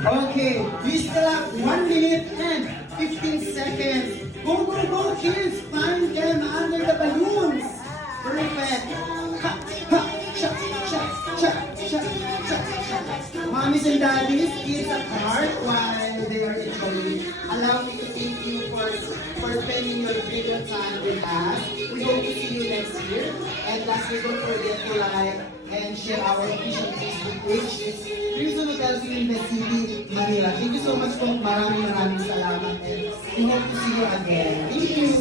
Okay, we still have 1 minute and 15 seconds. Go, go, go, kids! Find them under the balloons. Perfect. Ha, ha, cha, cha, cha, cha, cha, cha. Mommies and daddies, kids apart while they are enjoying. Allow me to thank you for spending your brilliant time with us. We hope to see you next year. And lastly, don't forget to like and share our official Facebook page. It's Crimson Hotels in the City, Manila. Thank you so much po. Maraming salamat. And we hope to see you again. Thank you.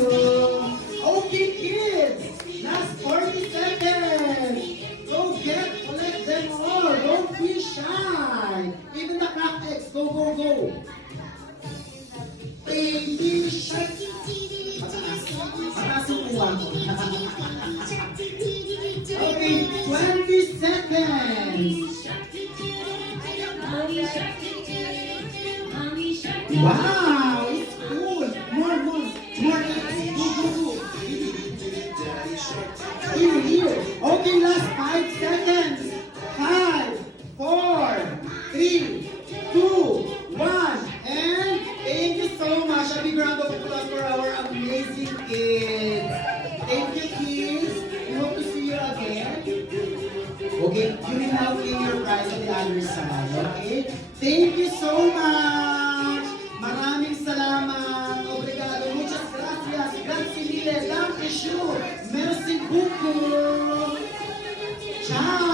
Okay, kids. Last 40 seconds. Go collect them all. Don't be shy. Even the cupcakes. Go, go, go. Baby shark. Mataas yung uwang ko. Okay, 20 seconds. Wow, it's cool. More. Go. Here. Okay, last 5 seconds. 5, 4, 3, 2, 1. And thank you so much. A big round of applause for our amazing kids. Thank you, kids. We hope to see you again. Okay, you will now claim your prize on the other side. Okay? Thank you so much. Maraming salamat. Obrigado. Muchas gracias. Grazie mille. Danke schön. Merci beaucoup. Ciao.